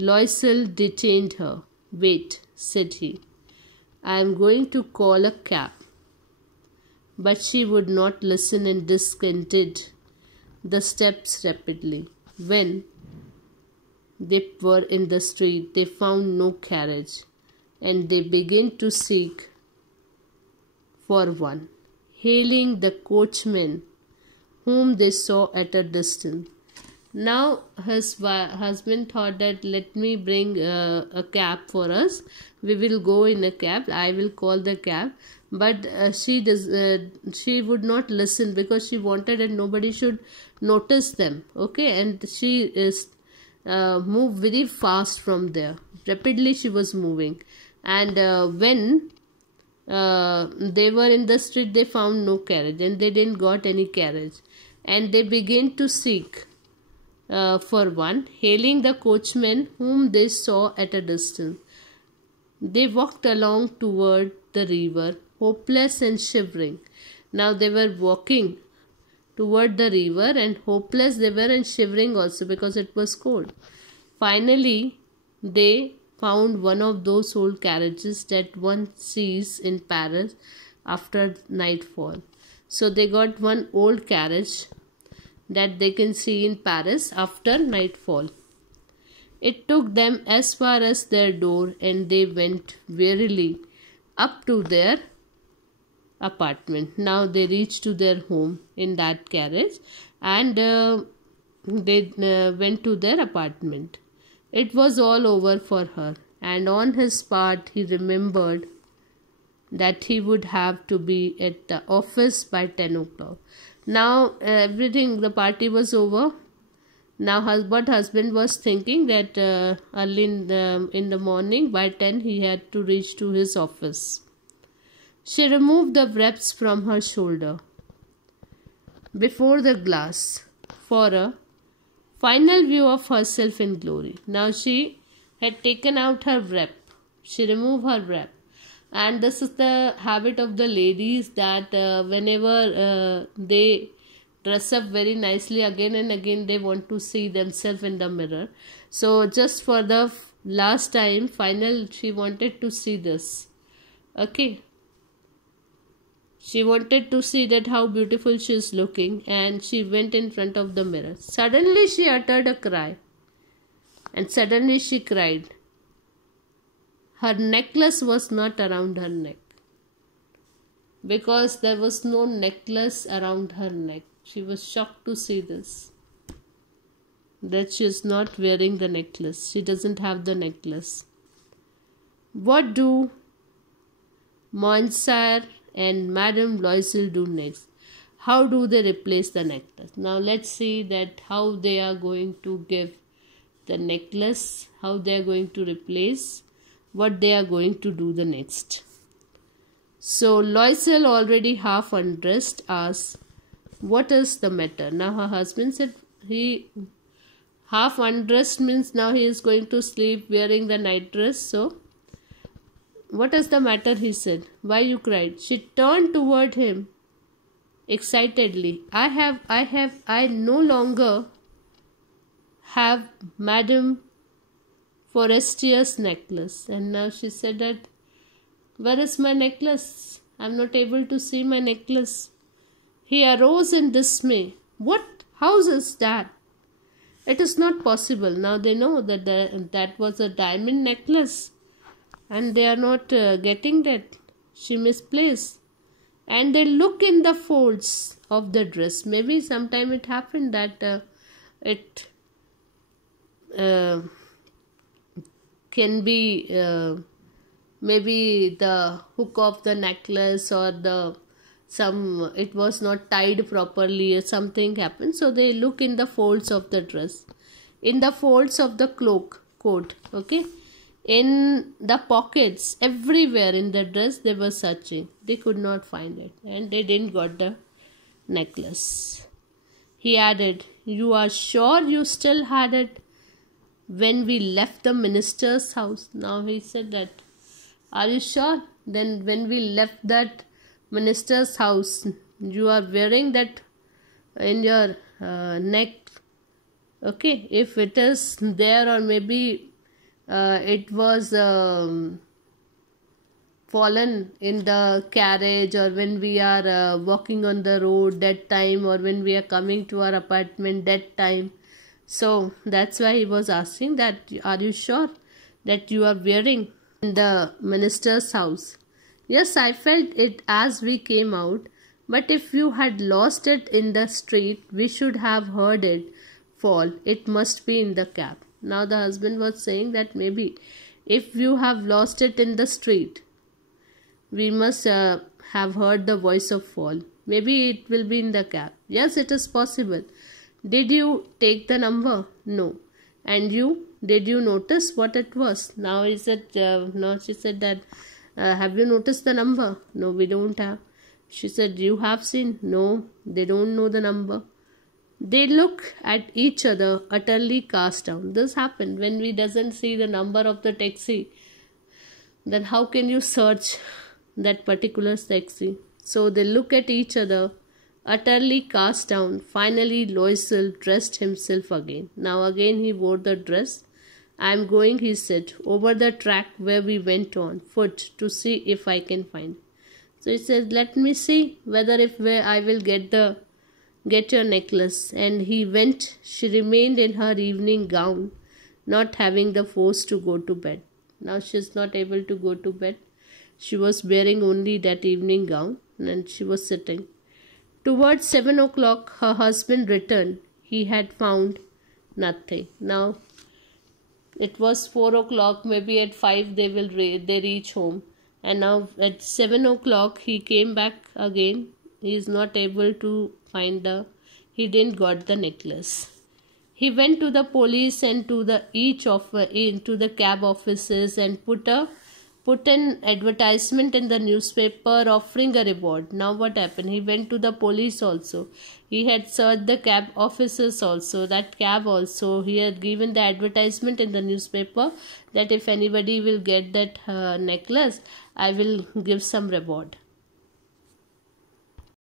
Loisel detained her. "Wait," said he. "I am going to call a cab." But she would not listen and descended the steps rapidly. When they were in the street, they found no carriage, and they began to seek for one, hailing the coachman whom they saw at a distance. Now his husband thought that, let me bring a cab for us. We will go in a cab. I will call the cab. But she would not listen, because she wanted that nobody should notice them. Okay, and she is moved very fast from there. Rapidly she was moving, and when they were in the street, they found no carriage, and they didn't got any carriage, and they began to seek for one, hailing the coachman whom they saw at a distance. They walked along toward the river, hopeless and shivering. Now they were walking toward the river, and hopeless they were, and shivering also, because it was cold. Finally, they found one of those old carriages that one sees in Paris after nightfall. So they got one old carriage that they can see in Paris after nightfall. It took them as far as their door, and they went wearily up to their apartment. Now they reached to their home in that carriage, and they went to their apartment. It was all over for her, and on his part he remembered that he would have to be at the office by 10 o'clock. Now everything, the party was over. Now what husband was thinking, that early in the morning by 10 he had to reach to his office. She removed the wraps from her shoulder before the glass for a final view of herself in glory. Now she had taken out her wrap. She removed her wrap. And this is the habit of the ladies, that whenever they dress up very nicely, again and again they want to see themselves in the mirror. So just for the last time, final, she wanted to see this. Okay. She wanted to see that how beautiful she is looking, and she went in front of the mirror. Suddenly she uttered a cry, and suddenly she cried. Her necklace was not around her neck, because there was no necklace around her neck. She was shocked to see this, that she is not wearing the necklace. She doesn't have the necklace. What do Monsieur and Madame Loisel do next? How do they replace the necklace? Now let's see that how they are going to give the necklace, how they are going to replace, what they are going to do the next. So Loisel, already half undressed, asked, "What is the matter?" Now her husband said, he half undressed means now he is going to sleep wearing the night dress. So, "What is the matter?" he said. "Why you cried?" She turned toward him excitedly. I no longer have Madame Forestier's necklace." And now she said that, "Where is my necklace? I am not able to see my necklace." He arose in dismay. "What house is that? It is not possible." Now they know that that was a diamond necklace, and they are not getting that. She misplaced. And they look in the folds of the dress. Maybe sometime it happened that it can be maybe the hook of the necklace, or it was not tied properly, or something happened. So they look in the folds of the dress, in the folds of the coat, okay, in the pockets, everywhere in the dress they were searching. They could not find it, and they didn't got the necklace. He added, "You are sure you still had it when we left the minister's house?" Now he said that, "Are you sure? Then when we left that minister's house, you are wearing that in your neck. Okay, if it is there, or maybe it was fallen in the carriage, or when we are walking on the road that time, or when we are coming to our apartment that time. So that's why he was asking that, are you sure that you are wearing in the minister's house? Yes, I felt it as we came out, but if you had lost it in the street, we should have heard it fall. It must be in the cab. Now the husband was saying that maybe if you have lost it in the street, we must have heard the voice of fall. Maybe it will be in the cab. Yes, it is possible. Did you take the number? No. And you? Did you notice what it was? Now he said, no, she said that, have you noticed the number? No, we don't have. She said, you have seen? No, they don't know the number. They look at each other, utterly cast down. This happened when we doesn't see the number of the taxi. Then how can you search that particular taxi? So they look at each other, utterly cast down. Finally, Loisel dressed himself again. Now again he wore the dress. I am going, he said, over the track where we went on foot to see if I can find. So he says, let me see whether I will get your necklace. And he went. She remained in her evening gown, not having the force to go to bed. Now she is not able to go to bed. She was wearing only that evening gown, and she was sitting. Towards 7 o'clock, her husband returned. He had found nothing. Now it was 4 o'clock. Maybe at 5 they reach home. And now at 7 o'clock he came back again. He is not able to find he didn't got the necklace. He went to the police and to the cab offices and put an advertisement in the newspaper offering a reward. Now what happened? He went to the police also. He had searched the cab offices also. That cab also, he had given the advertisement in the newspaper that if anybody will get that necklace, I will give some reward.